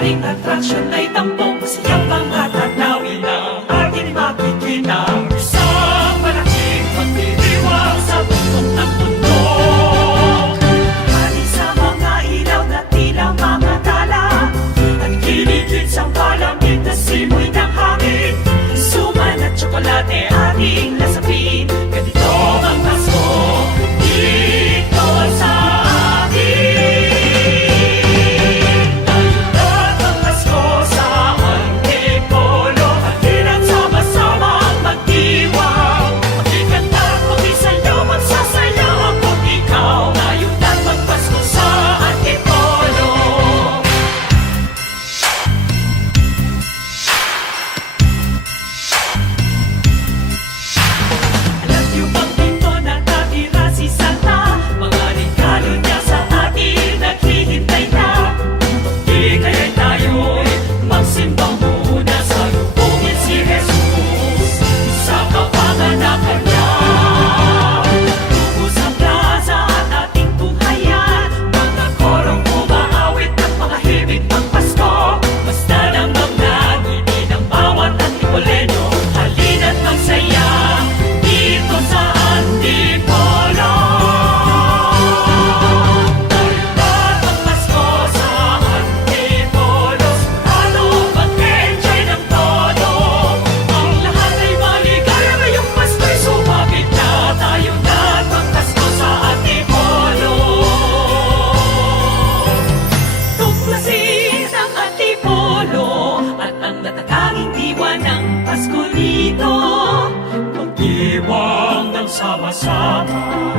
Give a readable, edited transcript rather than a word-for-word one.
maring atraksyon ay tampong masayang mga tanawin ang ating makikita. Isang malaking pagdiriwang sa bundok ng mundo. Hari sa mga ilaw na tila mga tala, at kinikit sa palamig na simoy ng hangin. Suman at tsokolate ating lasapin, ganito ang Pasko dito sa atin. Tayo na ang Pasko sa Antipolo, halinan sama-samang magdiwang. Magkikanta, makisayaw, magsasayaw kung ikaw ngayon at magpasko sa Antipolo. Alam niyo bang dito nakatira si Santa? Mga regalo niya sa atin naghihintay na. Di kaya'y tayo'y magsimba muna sa lubungin si Jesus sa kapanganakan niya. Lubos ang plaza at ating tunghayan, mga korong umaawit at mga himig ng Pasko. Basta namang nangiti ng bawat Antipoleño, halina't magsaya dito sa Antipolo. Tayo na ang Pasko sa Antipolo, sigurado mag-enjoy ng todo. Ang lahat ay maligaya ngayong Pasko'y sumapit na. Tayo na ang Pasko sa Antipolo. Tuklasin ang Antipolo at ang natatanging diwa ng Pasko rito. Magdiwang ng sama-sama